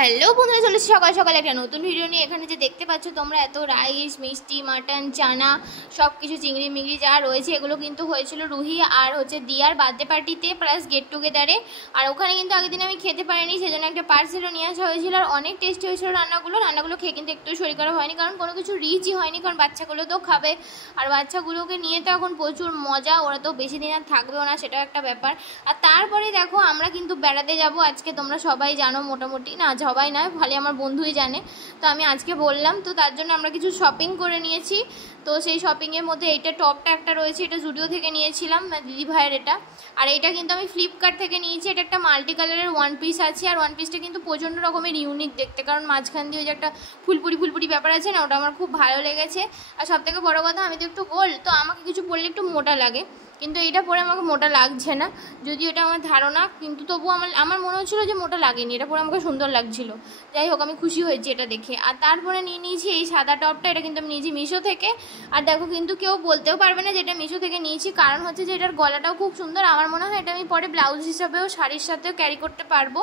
Hello বন্ধুরা, চলেছি সকাল সকাল একটা নতুন ভিডিও নিয়ে। এখানে যে দেখতে পাচ্ছ তোমরা এত রাইস, মিষ্টি, মাটন, চানা সব কিছু চিংড়ি মিংড়ি যা রয়েছে এগুলো কিন্তু হয়েছিল রুহি আর দিয়ার বার্থডে পার্টিতে প্লাস গেট টুগেদারে। আর ওখানে কিন্তু আগের দিন আমি খেতে পারিনি, সেজন্য একটা পার্সেলও নিয়ে আসা হয়েছিল। আর অনেক টেস্টি হয়েছিল রান্নাগুলো খেয়ে কিন্তু একটু শরীর খারাপ হয়নি, কারণ কোনো কিছু রিচই হয়নি, কারণ বাচ্চাগুলো তো খাবে। আর বাচ্চাগুলোকে নিয়ে তো এখন প্রচুর মজা, ওরা তো বেশি দিন আর থাকবেও না, সেটাও একটা ব্যাপার। আর তারপরে দেখো আমরা কিন্তু বেড়াতে যাব আজকে, তোমরা সবাই জানো মোটামুটি, না সবাই নয় খালি আমার বন্ধুই জানে। তো আমি আজকে বললাম, তো তার জন্য আমরা কিছু শপিং করে নিয়েছি। তো সেই শপিংয়ের মধ্যে এইটা টপটা একটা রয়েছে, এটা জুডিও থেকে নিয়েছিলাম দিদি ভাইয়ের এটা। আর এটা কিন্তু আমি ফ্লিপকার্ট থেকে নিয়েছি। এটা একটা মাল্টি কালারের ওয়ান পিস আছে, আর ওয়ান পিসটা কিন্তু প্রচণ্ড রকমের ইউনিক দেখতে, কারণ মাঝখান দিয়ে ওই যে একটা ফুলপুরি ব্যাপার আছে না, ওটা আমার খুব ভালো লেগেছে। আর সবথেকে বড় কথা, আমি তো একটু গোল, তো আমাকে কিছু পরলে একটু মোটা লাগে, কিন্তু এটা পরে আমাকে মোটা লাগছে না, যদিও এটা আমার ধারণা, কিন্তু তবুও আমার মনে হচ্ছিলো যে মোটা লাগেনি, এটা পরে আমাকে সুন্দর লাগছিলো। যাই হোক, আমি খুশি হয়েছি এটা দেখে। আর তারপরে নিয়ে নিয়েছি এই সাদা টপটা, এটা কিন্তু আমি নিয়েছি মিশো থেকে। আর দেখো কিন্তু কেউ বলতেও পারবে না যে এটা মিশো থেকে নিয়েছি, কারণ হচ্ছে যে এটার গলাটাও খুব সুন্দর। আমার মনে হয় এটা আমি পরে ব্লাউজ হিসাবেও শাড়ির সাথেও ক্যারি করতে পারবো।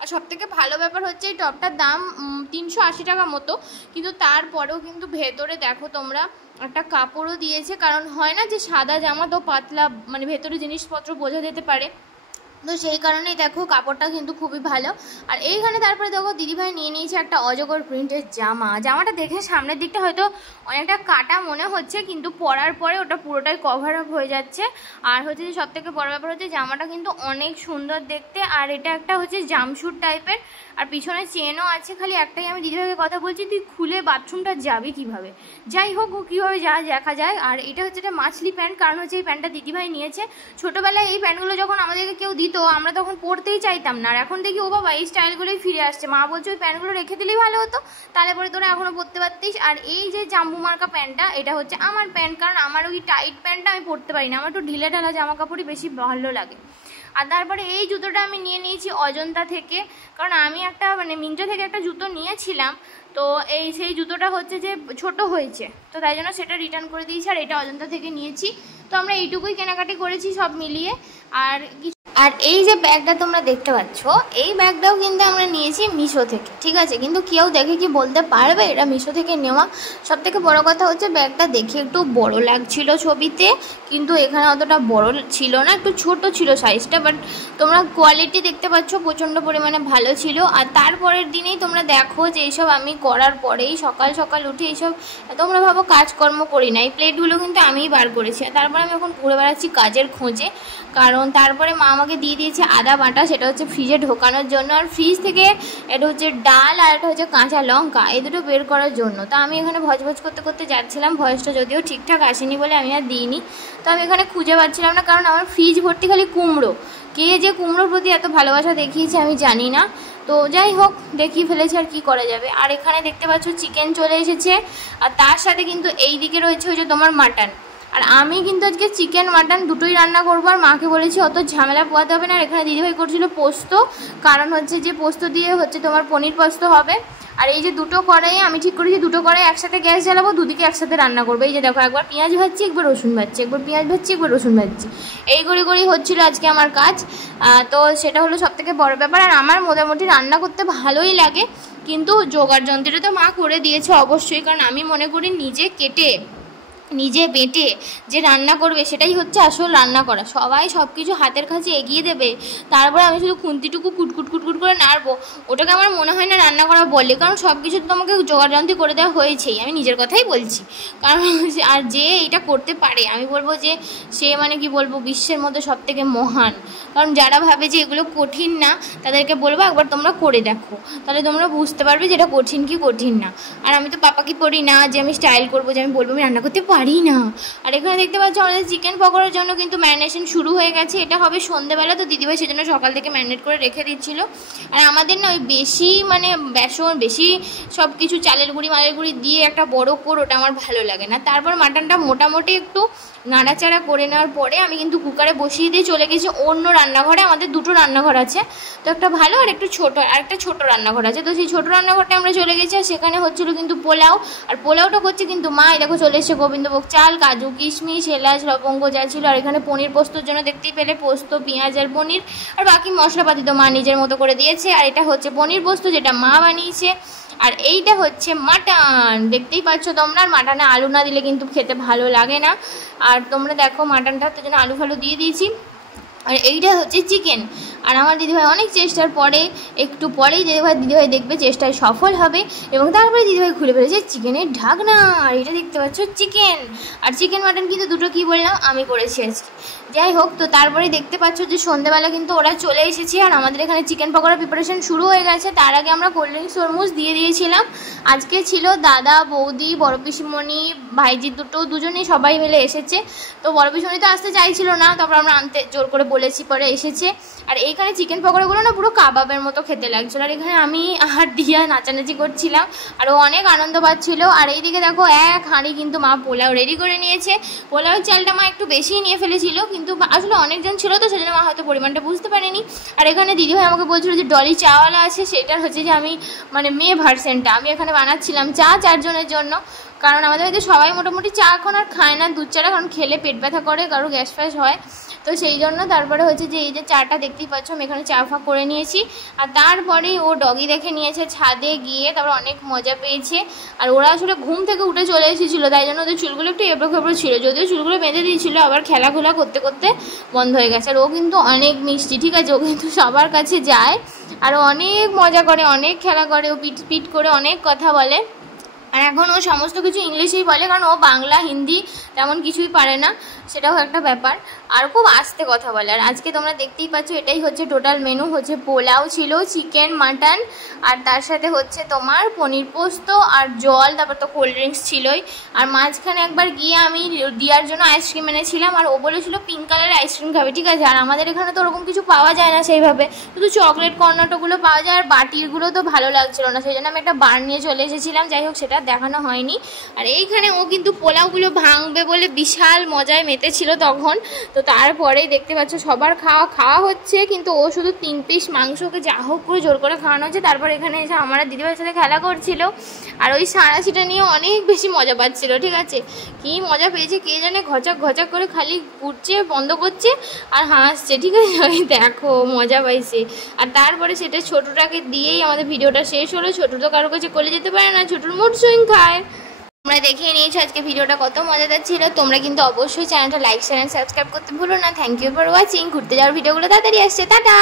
আর সবথেকে ভালো ব্যাপার হচ্ছে এই টপটার দাম 380 টাকা মতো, কিন্তু তারপরেও কিন্তু ভেতরে দেখো তোমরা একটা কাপড়ও দিয়েছে, কারণ হয় না যে সাদা জামা তো পাতলা, মানে ভেতরে জিনিসপত্র বোঝা যেতে পারে, তো সেই কারণেই দেখো কাপড়টা কিন্তু খুবই ভালো। আর এইখানে তারপরে দেখো দিদিভাই নিয়ে নিয়েছে একটা অজগর প্রিন্টের জামাটা দেখে সামনের দিকটা হয়তো অনেকটা কাটা মনে হচ্ছে, কিন্তু পরার পরে ওটা পুরোটাই কভার আপ হয়ে যাচ্ছে। আর হচ্ছে যে সবথেকে বড় ব্যাপার হচ্ছে জামাটা কিন্তু অনেক সুন্দর দেখতে। আর এটা একটা হচ্ছে জামশুট টাইপের, আর পিছনে চেনও আছে। খালি একটাই আমি দিদিভাইকে কথা বলছি, তুই খুলে বাথরুমটা যাবি কিভাবে, যাই হোক ও কীভাবে দেখা যায়। আর এটা হচ্ছে একটা মাছলি প্যান্ট, কারণ হচ্ছে এই প্যান্টটা দিদিভাই নিয়েছে। ছোটোবেলায় এই প্যান্টগুলো যখন আমাদেরকে কেউ দিত আমরা তখন পরতেই চাইতাম না, আর এখন দেখি ও বাবা এই স্টাইলগুলোই ফিরে আসছে। মা বলছে ওই প্যান্টগুলো রেখে দিলেই ভালো হতো, তাহলে পরে তোরা এখনও পরতে পারতিস। আর এই যে জাম্বু মার্কা প্যান্টটা, এটা হচ্ছে আমার প্যান্ট, কারণ আমার ওই টাইট প্যান্টটা আমি পরতে পারি না, আমার একটু ঢিলে ঢালা জামা কাপড়ই বেশি ভালো লাগে। আর তারপরে এই জুতোটা আমি নিয়ে নিয়েছি অজন্তা থেকে, কারণ আমি একটা মিন্ত্রা থেকে একটা জুতো নিয়েছিলাম, তো সেই জুতোটা হচ্ছে যে ছোট হয়েছে, তো তাই জন্য সেটা রিটার্ন করে দিয়েছি। আর এটা অজন্তা থেকে নিয়েছি। তো আমরা এইটুকুই কেনাকাটি করেছি সব মিলিয়ে। আর এই যে ব্যাগটা তোমরা দেখতে পাচ্ছ, এই ব্যাগটাও কিন্তু আমরা নিয়েছি মিশো থেকে, ঠিক আছে? কিন্তু কেউ দেখে কি বলতে পারবে এটা মিশো থেকে নেওয়া? সবথেকে বড় কথা হচ্ছে ব্যাগটা দেখে একটু বড় লাগছিল ছবিতে, কিন্তু এখানে অতটা বড় ছিল না, একটু ছোট ছিল সাইজটা। বাট তোমরা কোয়ালিটি দেখতে পাচ্ছ প্রচণ্ড পরিমাণে ভালো ছিল। আর তারপরের দিনেই তোমরা দেখো যে এইসব আমি করার পরেই সকাল সকাল উঠে এইসব, তোমরা ভাবো কাজকর্ম করি না, এই প্লেটগুলো কিন্তু আমিই বার করেছি। আর তারপরে আমি এখন ঘুরে বেড়াচ্ছি কাজের খোঁজে, কারণ তারপরে মা আমাকে দিয়ে দিয়েছে আদা বাটা, সেটা হচ্ছে ফ্রিজে ঢোকানোর জন্য। আর ফ্রিজ থেকে এটা হচ্ছে ডাল আর এটা হচ্ছে কাঁচা লঙ্কা, এই দুটো বের করার জন্য। তো আমি এখানে ভজ করতে করতে যাচ্ছিলাম, ভয়েসটা যদিও ঠিকঠাক আসেনি বলে আমি আর দিইনি। তো আমি এখানে খুঁজে পাচ্ছিলাম না, কারণ আমার ফ্রিজ ভর্তি খালি কুমড়ো। কে যে কুমড়োর প্রতি এত ভালোবাসা দেখিয়েছে আমি জানি না, তো যাই হোক দেখিয়ে ফেলেছে, আর কি করা যাবে। আর এখানে দেখতে পাচ্ছ চিকেন চলে এসেছে, আর তার সাথে কিন্তু এই দিকে রয়েছে ওই যে তোমার মাটন। আর আমি কিন্তু আজকে চিকেন মাটন দুটোই রান্না করবো, আর মাকে বলেছি অত ঝামেলা পোয়াতে হবে না। আর এখানে দিদিভাই করছিল পোস্ত, কারণ হচ্ছে যে পোস্ত দিয়ে হচ্ছে তোমার পনির পোস্ত হবে। আর এই যে দুটো কড়াই আমি ঠিক করেছি, দুটো কড়াই একসাথে গ্যাস জ্বালাবো, দুদিকে একসাথে রান্না করবো। এই যে দেখো, একবার পেঁয়াজ ভাজছি, একবার রসুন ভাজছি, একবার পেঁয়াজ ভাজছি, একবার রসুন ভাজছি, এই করেই হচ্ছিলো আজকে আমার কাজ। তো সেটা হলো সবথেকে বড় ব্যাপার। আর আমার মোটামুটি রান্না করতে ভালোই লাগে, কিন্তু জোগাড় যন্ত্রটা তো মা করে দিয়েছে অবশ্যই, কারণ আমি মনে করি নিজে কেটে নিজে বেটে যে রান্না করবে সেটাই হচ্ছে আসল রান্না করা। সবাই সব কিছু হাতের কাছে এগিয়ে দেবে, তারপরে আমি শুধু খুন্তিটুকু কুটকুট করে নাড়বো, ওটাকে আমার মনে হয় না রান্না করা বলে, কারণ সব কিছু তো তোমাকে জোগাড়যন্ত্র করে দেওয়া হয়েছেই, আমি নিজের কথাই বলছি। কারণ আর যে এটা করতে পারে আমি বলবো যে সে কি বলবো বিশ্বের মধ্যে সব থেকে মহান। কারণ যারা ভাবে যে এগুলো কঠিন না, তাদেরকে বলবো একবার তোমরা করে দেখো, তাহলে তোমরা বুঝতে পারবে যে এটা কঠিন কি কঠিন না। আর আমি তো পাপাকে করি না যে আমি স্টাইল করবো, যে আমি বলবো আমি রান্না করতে পারি না। আর এখানে দেখতে পাচ্ছ আমাদের চিকেন পকোড়ার জন্য কিন্তু ম্যারিনেশন শুরু হয়ে গেছে, এটা হবে সন্ধ্যেবেলা। তো দিদিভাই সেজন্য সকাল থেকে ম্যারিনেট করে রেখে দিচ্ছিল। আর আমাদের না ওই বেশি বেসন বেশি সব কিছু চালের গুঁড়ি মালের গুঁড়ি দিয়ে একটা বড় কোর, ওটা আমার ভালো লাগে না। তারপর মাটনটা মোটামুটি একটু নাড়াচাড়া করে নেওয়ার পরে আমি কিন্তু কুকারে বসিয়ে দিয়ে চলে গেছি অন্য রান্নাঘরে। আমাদের দুটো রান্নাঘর আছে, তো একটা ভালো আর একটু ছোটো, আর একটা ছোটো রান্নাঘর আছে। তো সেই ছোটো রান্নাঘরটা আমরা চলে গেছি, আর সেখানে হচ্ছিলো কিন্তু পোলাও। আর পোলাওটা করছে কিন্তু মা। এই দেখো চলে এসেছে গোবিন্দভোগ চাল, কাজু কিশমিশ, এলাচ, লবঙ্গ যা ছিল। আর এখানে পনির পোস্তর জন্য দেখতেই পেলে পোস্ত, পেঁয়াজ আর পনির, আর বাকি মশলাপাতি তো মা নিজের মতো করে দিয়েছে। আর এটা হচ্ছে পনির পোস্ত, যেটা মা বানিয়েছে। আর এইটা হচ্ছে মাটন, দেখতেই পাচ্ছ তোমরা। আর মাটনে আলু না দিলে কিন্তু খেতে ভালো লাগে না। আর তোমরা দেখো মাটনটা তো জন্য আলু ফালু দিয়ে দিয়েছি। আর এইটা হচ্ছে চিকেন। আর আমার দিদিভাই অনেক চেষ্টার পরে, একটু পরেই দিদিভাই দেখবে চেষ্টায় সফল হবে, এবং তারপরে দিদিভাই খুলে ফেলেছে চিকেনের ঢাকনা। আর এটা দেখতে পাচ্ছ চিকেন। আর চিকেন মাটন কিন্তু দুটো কী বললাম আমি করেছি আজকে। যাই হোক, তো তারপরে দেখতে পাচ্ছ যে সন্ধ্যেবেলা কিন্তু ওরা চলে এসেছে, আর আমাদের এখানে চিকেন পকোড়া প্রিপারেশন শুরু হয়ে গেছে। তার আগে আমরা কোল্ড ড্রিঙ্কস তরমুজ দিয়ে দিয়েছিলাম। আজকে ছিল দাদা, বৌদি, বড় পিসিমণি, ভাইজি দুজনেই সবাই মিলে এসেছে। তো বড় পিসিমণি তো আসতে চাইছিল না, তারপর আমরা আনতে জোর করে বলেছি, পরে এসেছে। আর এইখানে চিকেন পকোড়াগুলো না পুরো কাবাবের মতো খেতে লাগছিলো। আর এখানে আমি আর দিয়া নাচানাচি করছিলাম, আর ও অনেক আনন্দ পাচ্ছিল। আর এইদিকে দেখো এক হাঁড়ি কিন্তু মা পোলাও রেডি করে নিয়েছে। পোলাওয়ের চালটা মা একটু বেশিই নিয়ে ফেলেছিল, কিন্তু আসলে অনেকজন ছিল তো সেজন্য মা হয়তো পরিমাণটা বুঝতে পারেনি। আর এখানে দিদিভাই আমাকে বলছিল যে ডলি চাওয়ালা আছে, সেটার হচ্ছে যে আমি মানে মেয়ে ভার্সেনটা আমি এখানে বানাচ্ছিলাম চা 4 জনের জন্য। কারণ আমাদের বাড়িতে সবাই মোটামুটি চা এখন আর খায় না, দুধ চাটা, কারণ খেলে পেট ব্যথা করে, কারো গ্যাস ফ্যাস হয়। তো সেই জন্য তারপরে হচ্ছে যে এই যে চাটা দেখতেই পাচ্ছ আমি এখানে চা ফা করে নিয়েছি। আর তারপরে ও ডগি দেখে নিয়েছে ছাদে গিয়ে, তারপর অনেক মজা পেয়েছে। আর ওরা আসলে ঘুম থেকে উঠে চলে এসেছিলো, তাই জন্য ওদের চুলগুলো একটু এবড়ো খেবড়ো ছিল, যদিও চুলগুলো বেঁধে দিয়েছিল, আবার খেলাধুলা করতে করতে বন্ধ হয়ে গেছে। আর ও কিন্তু অনেক মিষ্টি, ঠিক আছে, ও কিন্তু সবার কাছে যায়, আর অনেক মজা করে, অনেক খেলা করে, ও পিট পিট করে অনেক কথা বলে। আর এখন ও সমস্ত কিছু ইংলিশেই বলে, কারণ ও বাংলা হিন্দি তেমন কিছুই পারে না, সেটাও একটা ব্যাপার। আর খুব আস্তে কথা বলে। আর আজকে তোমরা দেখতেই পাচ্ছ এটাই হচ্ছে টোটাল মেনু। হচ্ছে পোলাও ছিল, চিকেন, মাটন, আর তার সাথে হচ্ছে তোমার পনির পোস্ত আর জল, তারপর তো কোল্ড ড্রিঙ্কস ছিলই। আর মাঝখানে একবার গিয়ে আমি দিয়ার জন্য আইসক্রিম এনেছিলাম, আর ও বলেছিল পিঙ্ক কালারের আইসক্রিম খাবে, ঠিক আছে। আর আমাদের এখানে তো ওরকম কিছু পাওয়া যায় না সেইভাবে, শুধু চকলেট কর্নাটোগুলো পাওয়া যায়, আর বাটিরগুলো তো ভালো লাগছিল না, সেই জন্য আমি একটা বার নিয়ে চলে এসেছিলাম। যাই হোক, সেটা দেখানো হয়নি। আর এইখানে ও কিন্তু পোলাওগুলো ভাঙবে বলে বিশাল মজায় মেতেছিল তখন। তো তারপরেই দেখতে পাচ্ছ সবার খাওয়া হচ্ছে, কিন্তু ও শুধু 3 পিস মাংসকে যা হোক করে জোর করে খাওয়ানো হচ্ছে। তারপর এখানে এসে আমার দিদিভাইয়ের সাথে খেলা করছিল, আর ওই সাঁড়াশিটা নিয়ে অনেক বেশি মজা পাচ্ছিল, ঠিক আছে। কি মজা পেয়েছে কে জানে, ঘচক ঘচক করে খালি ঘুরছে, বন্ধ করছে আর হাসছে, ঠিক আছে। ওই দেখো মজা পাইছে। আর তারপরে সেটা ছোটোটাকে দিয়েই আমাদের ভিডিওটা শেষ হলো। ছোটো তো কারো কাছে কোলে যেতে পারে না, ছোটোর মুড সুইং খায়। তোমরা দেখিয়ে নিয়েছো আজকে ভিডিওটা কত মজাদার ছিল। তোমরা কিন্তু অবশ্যই চ্যানেলটা লাইক, শেয়ার, সাবস্ক্রাইব করতে ভুলো না। Thank you for watching. ঘুরতে যাওয়ার ভিডিওগুলো তাড়াতাড়ি আসছে, টাটা।